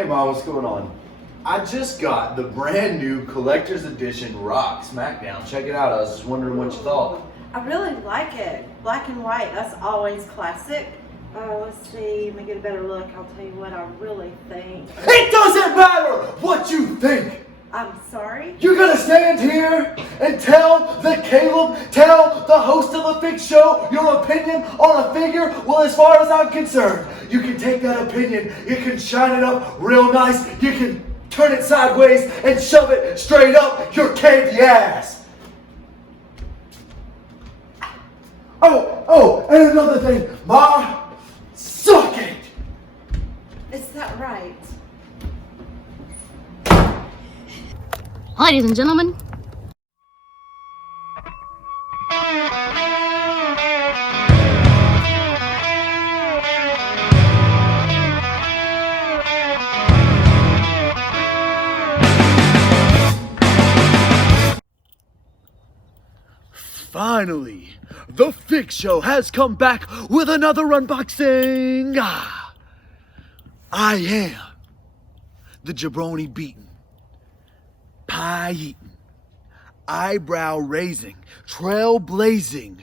Hey Ma, what's going on? I just got the brand new collector's edition Rock SmackDown. Check it out. I was just wondering what you thought. I really like it. Black and white, that's always classic. Let's see, let me get a better look. I'll tell you what I really think. It doesn't matter what you think. I'm sorry? You're gonna stand here and tell the host of the Fix Show, your opinion on a figure? Well, as far as I'm concerned, you can take that opinion, you can shine it up real nice, you can turn it sideways and shove it straight up your cavey ass. Oh, and another thing, Ma, suck it. Is that right? Ladies and gentlemen, Finally, the Fix Show has come back with another unboxing. I am the jabroni beaten, pie eating, eyebrow raising, trailblazing,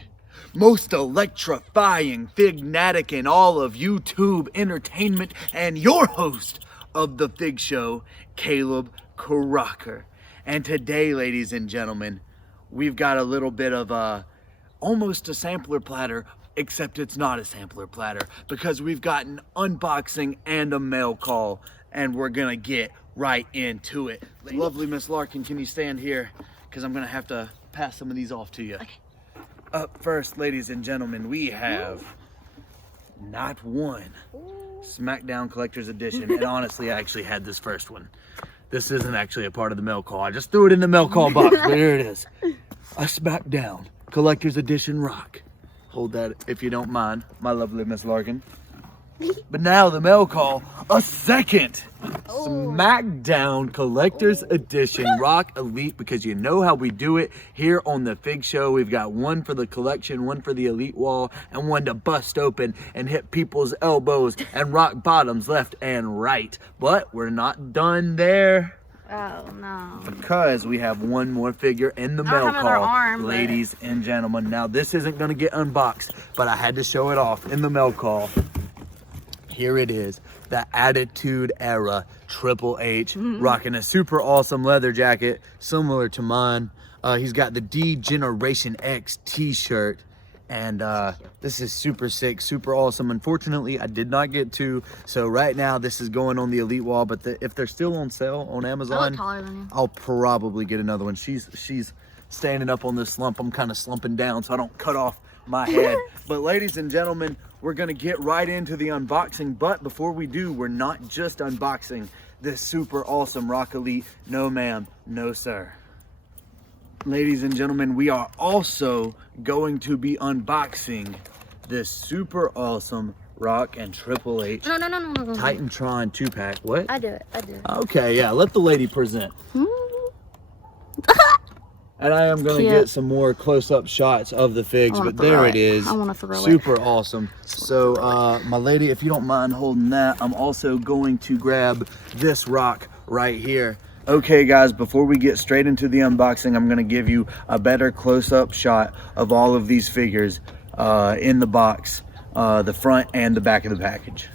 most electrifying fignatic in all of YouTube entertainment, and your host of the Fig Show, Caleb Crocker. And today, ladies and gentlemen, we've got a little bit of almost a sampler platter, except it's not a sampler platter because we've got an unboxing and a mail call, and we're gonna get right into it. Lovely Miss Larkin, can you stand here? Because I'm gonna have to pass some of these off to you. Okay. Up first, ladies and gentlemen, we have not one SmackDown Collector's Edition. And honestly, I actually had this first one. This isn't actually a part of the mail call. I just threw it in the mail call box, but here it is. A SmackDown Collector's Edition Rock. Hold that if you don't mind, my lovely Miss Larkin. But now the mail call, a second SmackDown Collector's Edition Rock Elite, because you know how we do it here on the Fig Show. We've got one for the collection, one for the Elite Wall, and one to bust open and hit people's elbows and rock bottoms left and right. But we're not done there. oh no. Because we have one more figure in the I don't mail have another call, arm, but- ladies and gentlemen. Now this isn't gonna get unboxed, but I had to show it off in the mail call. Here it is, the Attitude Era Triple H, rocking a super awesome leather jacket, similar to mine. He's got the D Generation X t-shirt, and this is super sick, super awesome. Unfortunately, I did not get to, so right now this is going on the Elite Wall, but if they're still on sale on I Amazon, look taller than you. I'll probably get another one. She's standing up on this slump. I'm kind of slumping down so I don't cut off my head. But ladies and gentlemen, we're gonna get right into the unboxing. But before we do, we're not just unboxing this super awesome Rock Elite. No ma'am, no sir. Ladies and gentlemen, we are also going to be unboxing this super awesome Rock and Triple H No. Titan Tron 2-pack. What? I do it. Okay, yeah, let the lady present. And I am going to Cute. get some more close-up shots of the figs, but there it is. I want to throw it. Super awesome. So, my lady, if you don't mind holding that, I'm also going to grab this rock right here. Okay, guys, before we get straight into the unboxing, I'm going to give you a better close-up shot of all of these figures in the box, the front and the back of the package.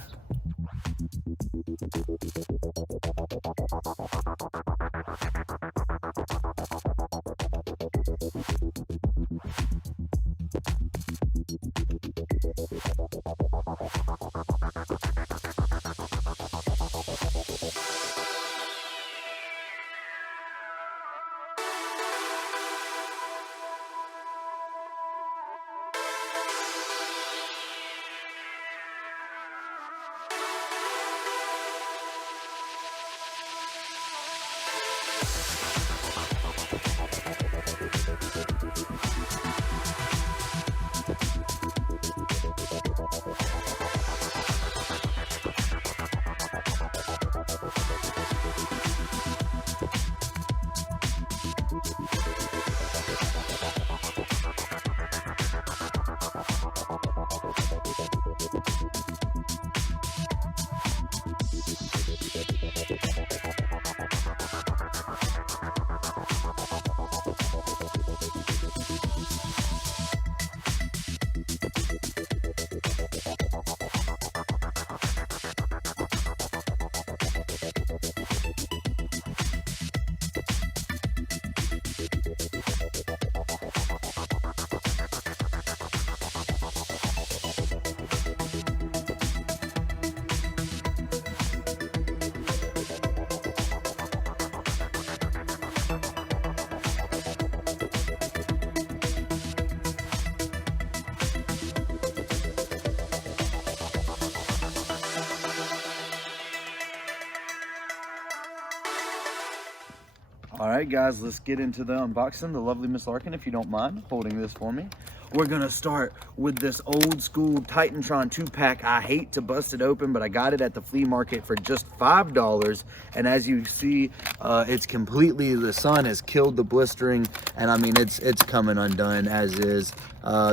All right, guys, let's get into the unboxing. The lovely Miss Larkin, if you don't mind holding this for me. We're gonna start with this old school Titan Tron 2-pack. I hate to bust it open, but I got it at the flea market for just $5. And as you see, it's completely, the sun has killed the blistering, and I mean, it's coming undone as is.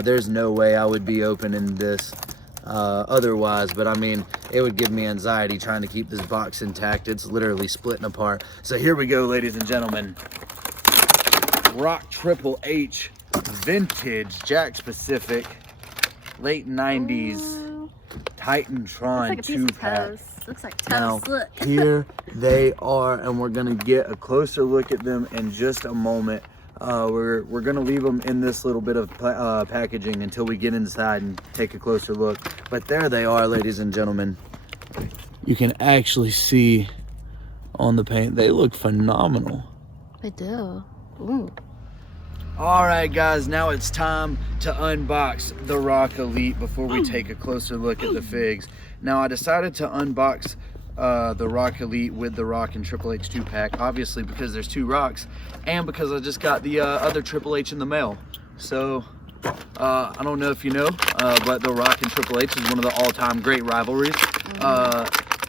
There's no way I would be opening this otherwise, but I mean, it would give me anxiety trying to keep this box intact. It's literally splitting apart. So here we go, ladies and gentlemen. Rock Triple H vintage Jack Specific late 90s Titan Tron 2-pack. Looks like Now, toast. Look. here they are, and we're gonna get a closer look at them in just a moment. We're gonna leave them in this little bit of packaging until we get inside and take a closer look. But there they are, ladies and gentlemen. You can actually see on the paint, they look phenomenal. They do. Ooh. All right, guys, now it's time to unbox the Rock Elite before we take a closer look at the figs. Now, I decided to unbox the Rock Elite with the Rock and Triple H 2-pack, obviously because there's two Rocks, and because I just got the other Triple H in the mail. So, I don't know if you know, but the Rock and Triple H is one of the all-time great rivalries.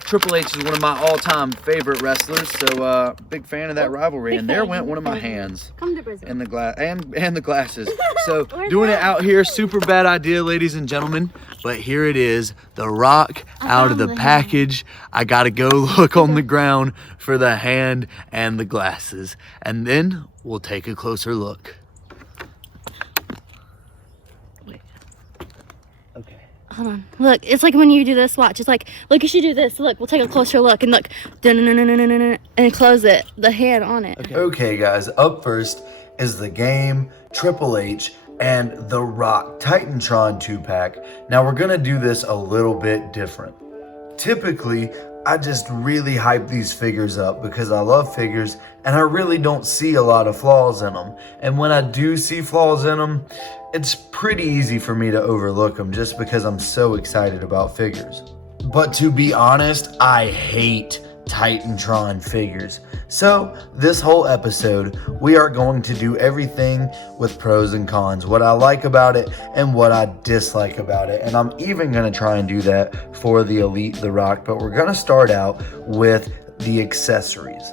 Triple H is one of my all-time favorite wrestlers, so big fan of that rivalry. And there went one of my hands Come to Brazil. in the glass and the glasses. So doing it out here, super bad idea, ladies and gentlemen. But here it is, the Rock out of the package. I gotta go look on the ground for the hand and the glasses, and then we'll take a closer look. Hold on. Look, it's like when you do this, watch. It's like, look, you should do this. Look, we'll take a closer look and look. And close it. The hand on it. Okay, guys, up first is the game, Triple H, and the Rock Titan Tron 2-pack. Now, we're gonna do this a little bit different. Typically, I just really hype these figures up because I love figures and I really don't see a lot of flaws in them. And when I do see flaws in them, it's pretty easy for me to overlook them just because I'm so excited about figures. But to be honest, I hate Titan Tron figures. So this whole episode, we are going to do everything with pros and cons, what I like about it and what I dislike about it. And I'm even going to try and do that for the Elite, the Rock, but we're going to start out with the accessories.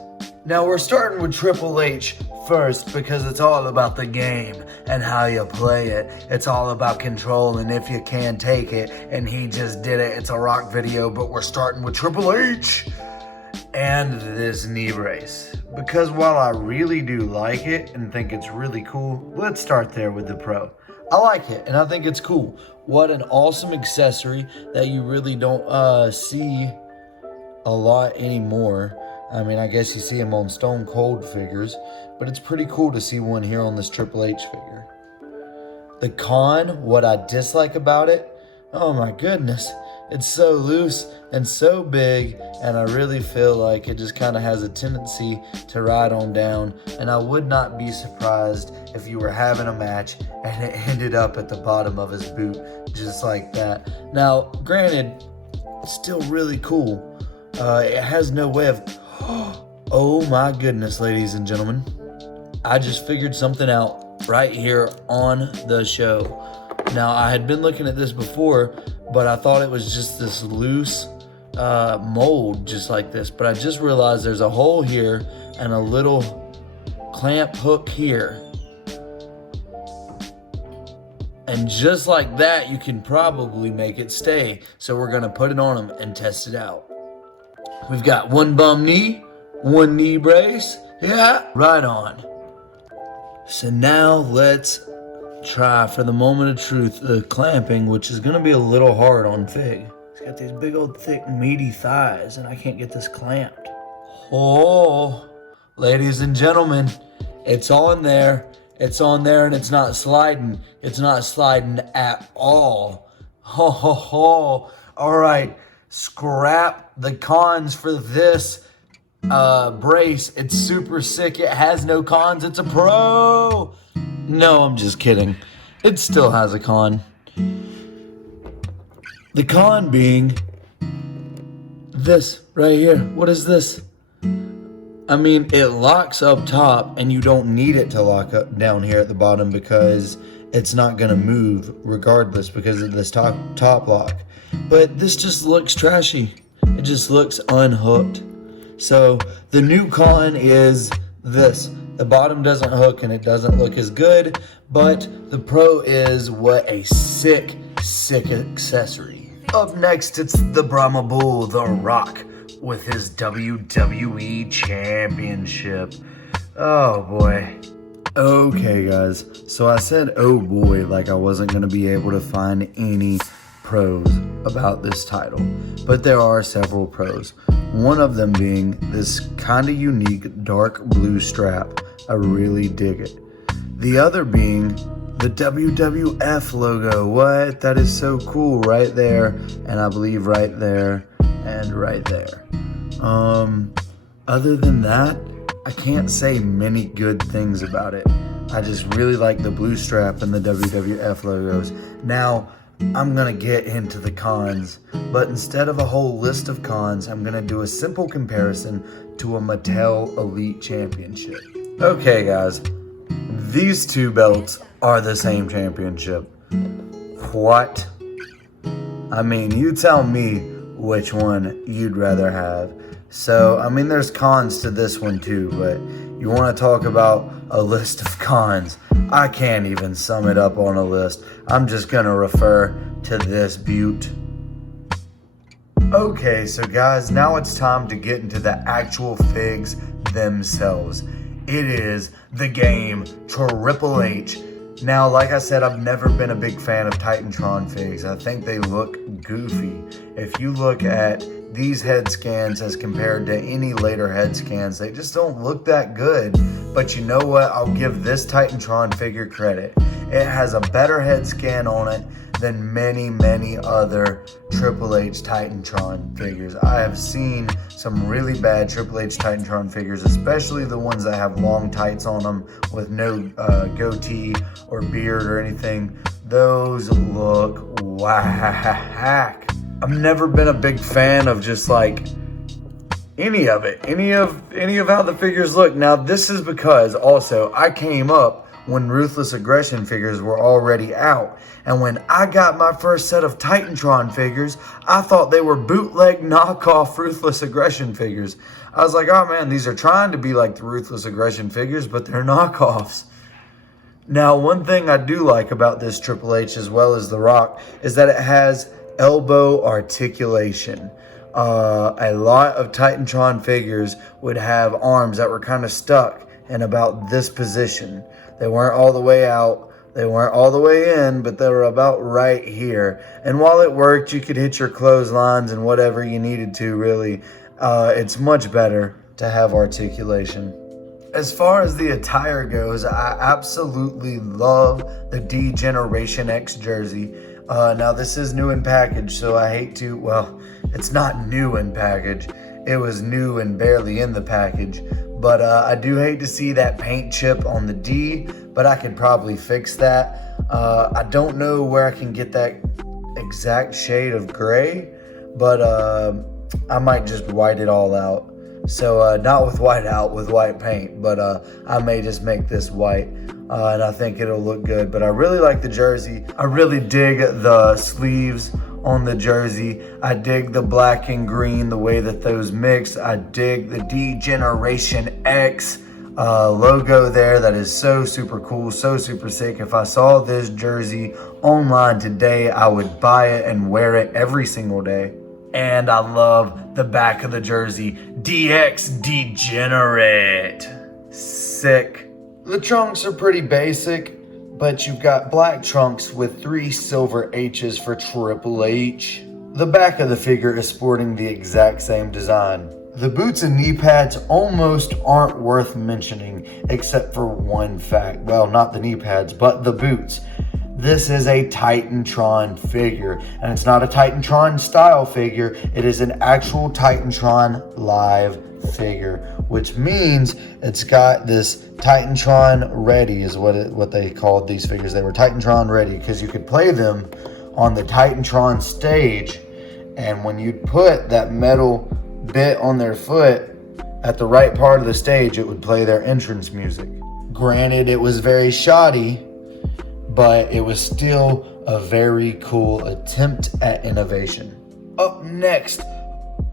Now we're starting with Triple H first because it's all about the game and how you play it. It's all about control and if you can take it, and he just did it. It's a Rock video, but we're starting with Triple H and this knee brace. Because while I really do like it and think it's really cool, let's start there with the pro. I like it and I think it's cool. What an awesome accessory that you really don't see a lot anymore. I mean, I guess you see them on Stone Cold figures, but it's pretty cool to see one here on this Triple H figure. The con, what I dislike about it, oh my goodness, it's so loose and so big, and I really feel like it just kind of has a tendency to ride on down, and I would not be surprised if you were having a match and it ended up at the bottom of his boot, just like that. Now, granted, it's still really cool. It has no way of... Oh my goodness, ladies and gentlemen. I just figured something out right here on the show. Now, I had been looking at this before, but I thought it was just this loose mold just like this. But I just realized there's a hole here and a little clamp hook here. And just like that, you can probably make it stay. So we're gonna put it on him and test it out. We've got one bum knee, one knee brace. Yeah, right on. So now let's try for the moment of truth the clamping, which is gonna be a little hard on Fig. He's got these big old thick meaty thighs and I can't get this clamped. Oh, ladies and gentlemen, it's on there. It's on there and it's not sliding. It's not sliding at all. Ho ho ho. All right. Scrap the cons for this brace. It's super sick. It has no cons. It's a pro. No, I'm just kidding. It still has a con. The con being this right here. What is this? I mean, it locks up top, and you don't need it to lock up down here at the bottom because it's not going to move regardless because of this top lock. But this just looks trashy. It just looks unhooked. So the new con is this. The bottom doesn't hook and it doesn't look as good, but the pro is what a sick accessory. Up next, it's the Brahma Bull, The Rock, with his WWE Championship. Oh boy. Okay guys, so I said oh boy like I wasn't going to be able to find any pros about this title, but there are several pros. One of them being this kind of unique dark blue strap. I really dig it. The other being the WWF logo. What? That is so cool right there, and I believe right there and right there. Other than that, I can't say many good things about it. I just really like the blue strap and the WWF logos. Now, I'm gonna get into the cons, but instead of a whole list of cons, I'm gonna do a simple comparison to a Mattel Elite Championship. Okay guys, these two belts are the same championship. What? I mean, you tell me which one you'd rather have. So, I mean, there's cons to this one too, but you want to talk about a list of cons. I can't even sum it up on a list. I'm just going to refer to this beaut. Okay, so guys, now it's time to get into the actual figs themselves. It is the game Triple H. Now, like I said, I've never been a big fan of Titan Tron figs. I think they look goofy. If you look at these head scans as compared to any later head scans, they just don't look that good. But you know what? I'll give this Titan Tron figure credit. It has a better head scan on it than many other Triple H Titan Tron figures. I have seen some really bad Triple H Titan Tron figures, especially the ones that have long tights on them with no goatee or beard or anything. Those look whack. I've never been a big fan of just like any of it, any of how the figures look. Now this is because also I came up when Ruthless Aggression figures were already out. And when I got my first set of Titantron figures, I thought they were bootleg knockoff Ruthless Aggression figures. I was like, oh man, these are trying to be like the Ruthless Aggression figures, but they're knockoffs. Now, one thing I do like about this Triple H as well as The Rock is that it has elbow articulation. A lot of Titantron figures would have arms that were kind of stuck in about this position. They weren't all the way out, they weren't all the way in, but they were about right here. And while it worked, you could hit your clotheslines and whatever you needed to, really. It's much better to have articulation. As far as the attire goes, I absolutely love the D-Generation X jersey. Now, this is new in package, so I hate to, well, it's not new in package. It was new and barely in the package. But I do hate to see that paint chip on the D, but I could probably fix that. I don't know where I can get that exact shade of gray, but I might just white it all out. So not with white out, with white paint, but I may just make this white. And I think it'll look good. But I really like the jersey. I really dig the sleeves on the jersey. I dig the black and green, the way that those mix. I dig the D-Generation X logo there. That is so super cool, so super sick. If I saw this jersey online today, I would buy it and wear it every single day. And I love the back of the jersey. DX Degenerate. Sick. The trunks are pretty basic, but you've got black trunks with 3 silver H's for Triple H. The back of the figure is sporting the exact same design. The boots and knee pads almost aren't worth mentioning, except for one fact. Well, not the knee pads, but the boots. This is a Titantron figure, and it's not a Titantron style figure. It is an actual Titantron live figure, which means it's got this Titantron ready is what they called these figures. They were Titantron ready because you could play them on the Titantron stage, and when you put that metal bit on their foot, at the right part of the stage, it would play their entrance music. Granted, it was very shoddy, but it was still a very cool attempt at innovation. Up next,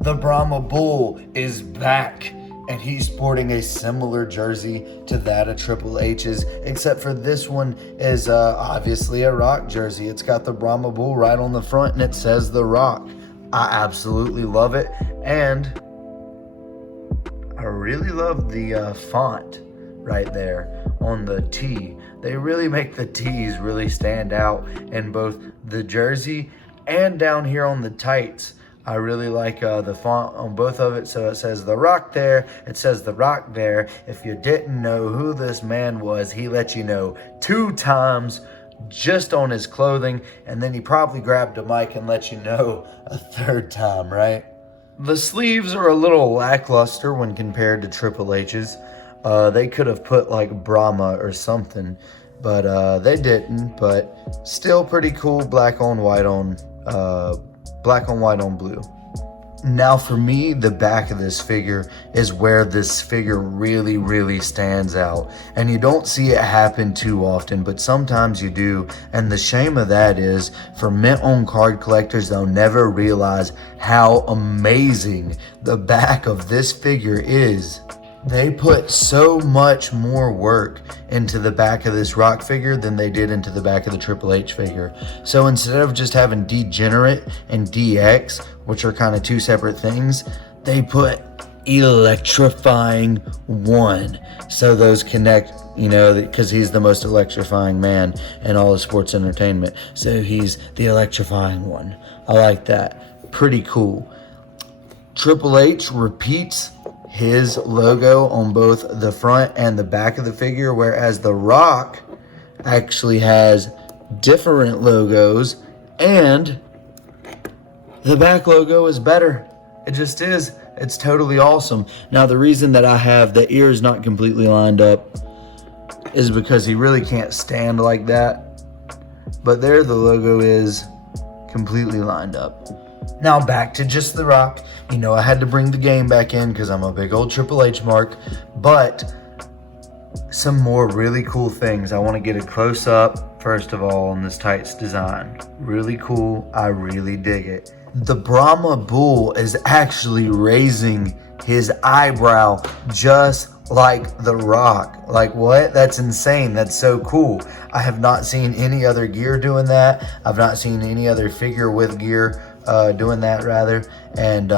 the Brahma Bull is back, and he's sporting a similar jersey to that of Triple H's, except for this one is obviously a Rock jersey. It's got the Brahma Bull right on the front, and it says The Rock. I absolutely love it, and I really love the font right there on the T. They really make the T's really stand out in both the jersey and down here on the tights. I really like the font on both of it. So it says The Rock there, it says The Rock there. If you didn't know who this man was, he let you know 2 times just on his clothing, and then he probably grabbed a mic and let you know a 3rd time, right? The sleeves are a little lackluster when compared to Triple H's. They could have put like Brahma or something, but they didn't. But still pretty cool, black on white on blue. Now for me, the back of this figure is where this figure really stands out. And you don't see it happen too often, but sometimes you do. And the shame of that is, for mint on card collectors, they'll never realize how amazing the back of this figure is. They put so much more work into the back of this Rock figure than they did into the back of the Triple H figure. So instead of just having Degenerate and DX, which are kind of 2 separate things, they put Electrifying 1. So those connect, you know, because he's the most electrifying man in all of sports entertainment. So he's the Electrifying 1. I like that. Pretty cool. Triple H repeats his logo on both the front and the back of the figure, whereas The Rock actually has different logos, and the back logo is better. It just is. It's totally awesome. Now, the reason that I have the ears not completely lined up is because he really can't stand like that, but there the logo is completely lined up. Now back to just The Rock. You know, I had to bring the game back in because I'm a big old Triple H mark, but some more really cool things. I want to get a close up, first of all, on this tights design. Really cool. I really dig it. The Brahma Bull is actually raising his eyebrow just like The Rock. Like, what? That's insane. That's so cool. I have not seen any other gear doing that. I've not seen any other figure with gear doing that, rather. And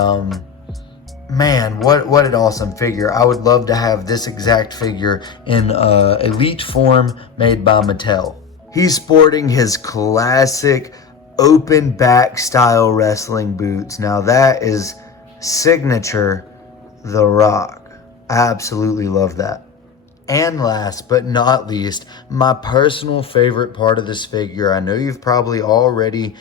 man, what an awesome figure. I would love to have this exact figure in elite form made by Mattel. He's sporting his classic open back style wrestling boots. Now that is signature The Rock. I absolutely love that. And last but not least, my personal favorite part of this figure. I know you've probably already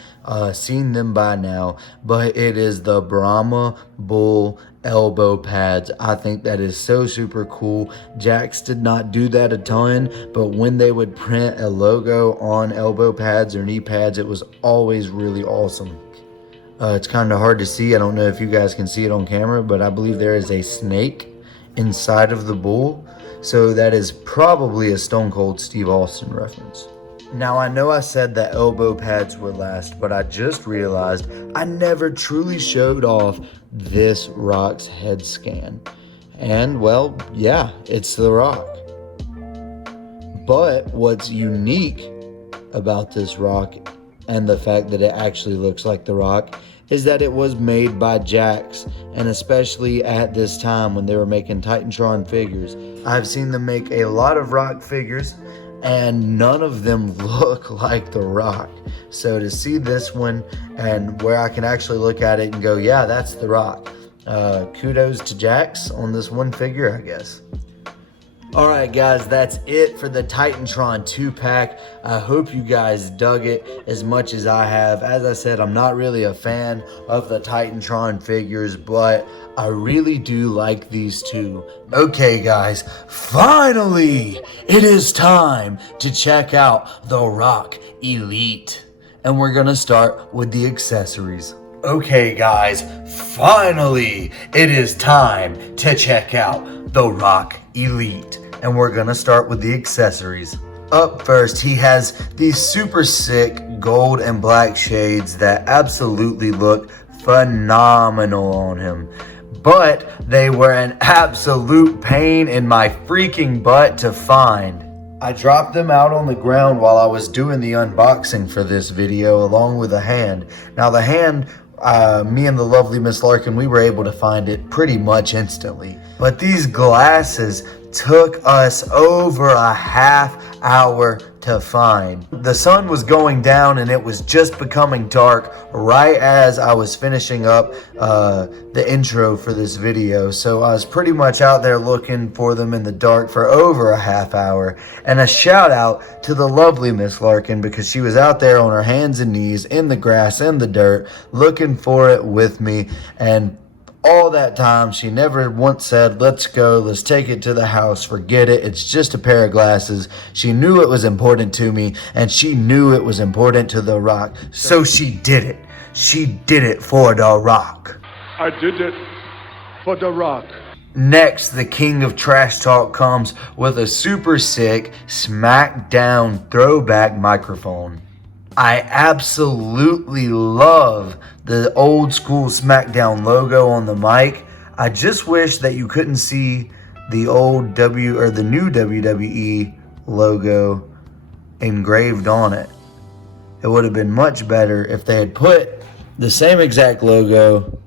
seen them by now, but it is the Brahma Bull elbow pads. I think that is so super cool. Jakks did not do that a ton, but when they would print a logo on elbow pads or knee pads, it was always really awesome. It's kind of hard to see. I don't know if you guys can see it on camera, but I believe there is a snake inside of the bull. So that is probably a Stone Cold Steve Austin reference. Now, I know I said that elbow pads were last, but I just realized I never truly showed off this Rock's head scan. And, well, yeah, it's The Rock. But what's unique about this Rock and the fact that it actually looks like The Rock is that it was made by Jakks, and especially at this time when they were making Titan Tron figures. I've seen them make a lot of Rock figures, and none of them look like The Rock. So to see this one, and where I can actually look at it and go, yeah, that's The Rock. Kudos to Jakks on this one figure, I guess. Alright guys, that's it for the Titan Tron 2-pack. I hope you guys dug it as much as I have. As I said, I'm not really a fan of the Titan Tron figures, but I really do like these two. Okay guys, finally, it is time to check out the Rock Elite. And we're gonna start with the accessories. Okay guys, finally it is time to check out the Rock Elite. And we're gonna start with the accessories. Up first, he has these super sick gold and black shades that absolutely look phenomenal on him. But they were an absolute pain in my freaking butt to find. I dropped them out on the ground while I was doing the unboxing for this video along with a hand. Now the hand, me and the lovely Miss Larkin, we were able to find it pretty much instantly. But these glasses took us over a half hour to find. The sun was going down and it was just becoming dark right as I was finishing up the intro for this video. So I was pretty much out there looking for them in the dark for over a half hour. And a shout out to the lovely Miss Larkin, because she was out there on her hands and knees in the grass and the dirt looking for it with me. And all that time, she never once said, let's go, let's take it to the house, forget it, it's just a pair of glasses. She knew it was important to me, and she knew it was important to The Rock, so she did it. She did it for The Rock. I did it for The Rock. Next, the king of trash talk comes with a super sick SmackDown throwback microphone. I absolutely love the old school SmackDown logo on the mic. I just wish that you couldn't see the old the new WWE logo engraved on it. It would have been much better if they had put the same exact logo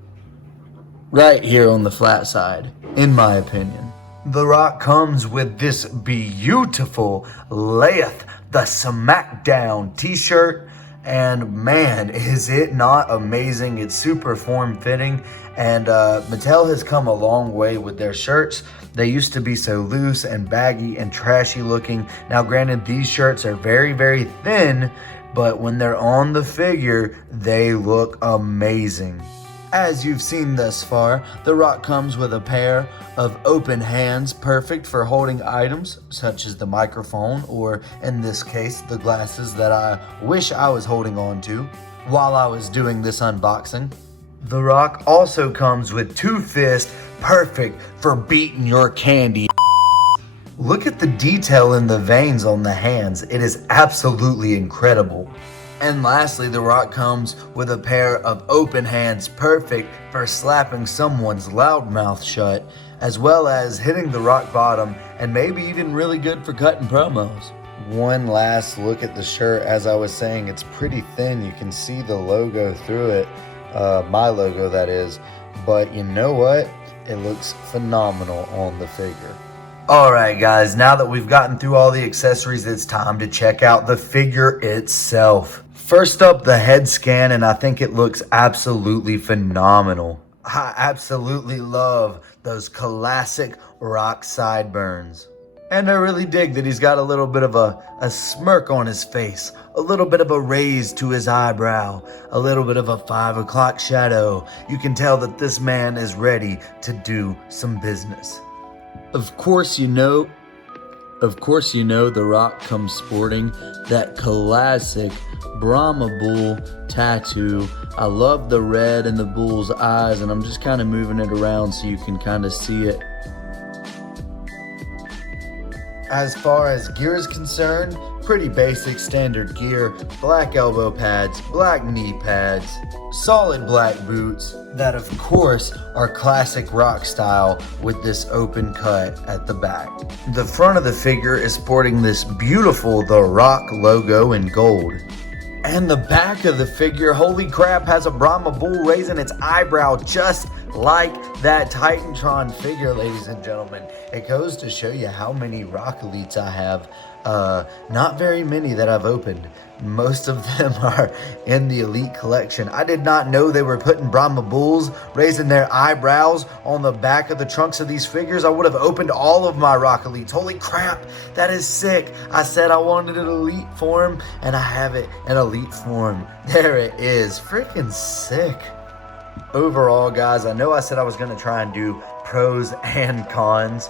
right here on the flat side, in my opinion. The Rock comes with this beautiful Layeth the SmackDown t-shirt, and man, is it not amazing. It's super form-fitting, and Mattel has come a long way with their shirts. They used to be so loose and baggy and trashy looking. Now granted, these shirts are very, very thin, but when they're on the figure, they look amazing. As you've seen thus far, The Rock comes with a pair of open hands, perfect for holding items such as the microphone, or in this case, the glasses that I wish I was holding on to while I was doing this unboxing. The Rock also comes with two fists, perfect for beating your candy. Look at the detail in the veins on the hands. It is absolutely incredible. And lastly, The Rock comes with a pair of open hands, perfect for slapping someone's loud mouth shut, as well as hitting the rock bottom, and maybe even really good for cutting promos. One last look at the shirt. As I was saying, it's pretty thin. You can see the logo through it, my logo that is, but you know what? It looks phenomenal on the figure. Alright guys, now that we've gotten through all the accessories, it's time to check out the figure itself. First up, the head scan, and I think it looks absolutely phenomenal. I absolutely love those classic Rock sideburns. And I really dig that he's got a little bit of a smirk on his face, a little bit of a raise to his eyebrow, a little bit of a 5 o'clock shadow. You can tell that this man is ready to do some business. Of course you know The Rock comes sporting that classic Brahma bull tattoo. I love the red in the bull's eyes, and I'm just kind of moving it around so you can kind of see it. As far as gear is concerned, pretty basic standard gear, black elbow pads, black knee pads, solid black boots that of course are classic Rock style with this open cut at the back. The front of the figure is sporting this beautiful The Rock logo in gold. And the back of the figure, holy crap, has a Brahma bull raising its eyebrow just like that Titan Tron figure, ladies and gentlemen. It goes to show you how many Rock Elites I have. Not very many that I've opened. Most of them are in the Elite collection. I did not know they were putting Brahma bulls raising their eyebrows on the back of the trunks of these figures. I would have opened all of my Rock Elites. Holy crap, that is sick. I said I wanted an Elite form, and I have it in Elite form. There it is. Freaking sick. Overall, guys, I know I said I was going to try and do pros and cons.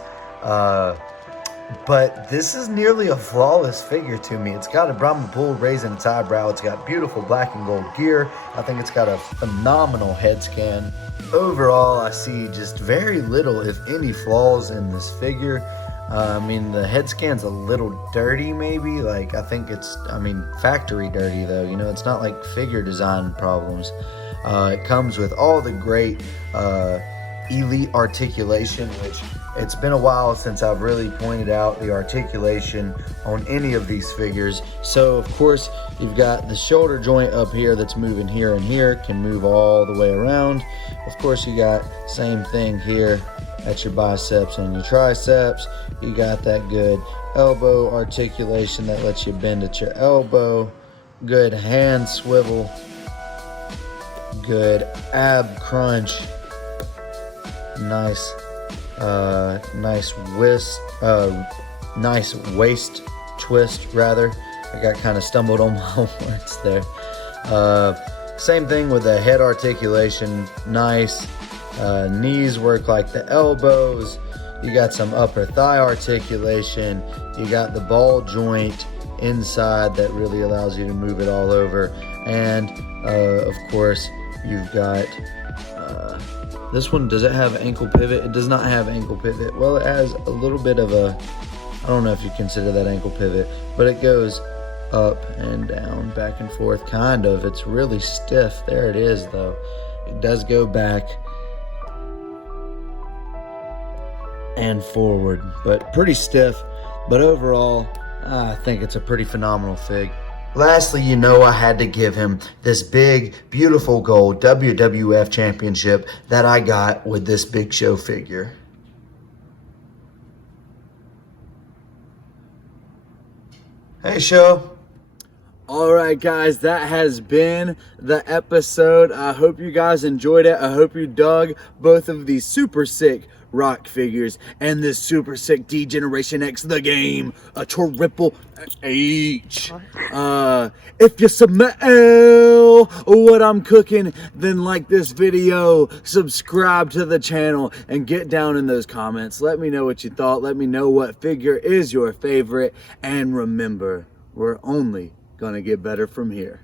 But this is nearly a flawless figure to me. It's got a Brahma bull raising its eyebrow. It's got beautiful black and gold gear. I think it's got a phenomenal head scan. Overall, I see just very little, if any, flaws in this figure. I mean, the head scan's a little dirty, maybe. Like, I think it's, factory dirty, though. You know, it's not like figure design problems. It comes with all the great elite articulation, which it's been a while since I've really pointed out the articulation on any of these figures. So, of course, you've got the shoulder joint up here that's moving here and here, can move all the way around. Of course, you got same thing here at your biceps and your triceps. You got that good elbow articulation that lets you bend at your elbow. Good hand swivel. Good ab crunch. Nice waist twist, rather. I got kind of stumbled on my words there. Same thing with the head articulation. Nice. Knees work like the elbows. You got some upper thigh articulation. You got the ball joint inside that really allows you to move it all over. And of course, you've got this one. Does it have ankle pivot? It does not have ankle pivot. Well, it has a little bit of a, I don't know if you consider that ankle pivot, but it goes up and down, back and forth, kind of. It's really stiff. There it is, though. It does go back and forward, but pretty stiff. But overall, I think it's a pretty phenomenal fig. Lastly, you know I had to give him this big, beautiful gold WWF championship that I got with this Big Show figure. Hey, Show. All right, guys, that has been the episode. I hope you guys enjoyed it. I hope you dug both of these super sick Rock figures and this super sick D-Generation X the game, a triple H. If you smell what I'm cooking, then like this video, subscribe to the channel, and get down in those comments. Let me know what you thought. Let me know what figure is your favorite. And remember, we're only gonna get better from here.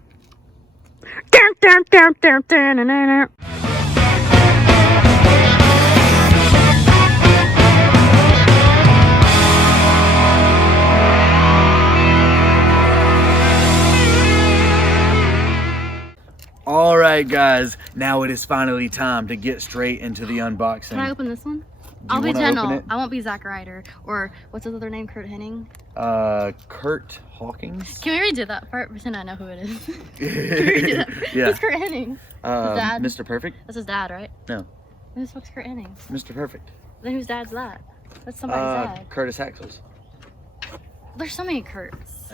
All right, guys, now it is finally time to get straight into the unboxing. Can I open this one? Do I'll you be wanna open gentle. it? I won't be Zack Ryder. Or what's his other name? Kurt Hennig? Kurt Hawkins? Can we redo that part? Pretend I know who it is. Can we redo that? Yeah. Who's Kurt Hennig? His dad? Mr. Perfect? That's his dad, right? No. Who the fuck's Kurt Hennig? Mr. Perfect. Then whose dad's that? That's somebody's dad. Curtis Axel's. There's so many Kurts.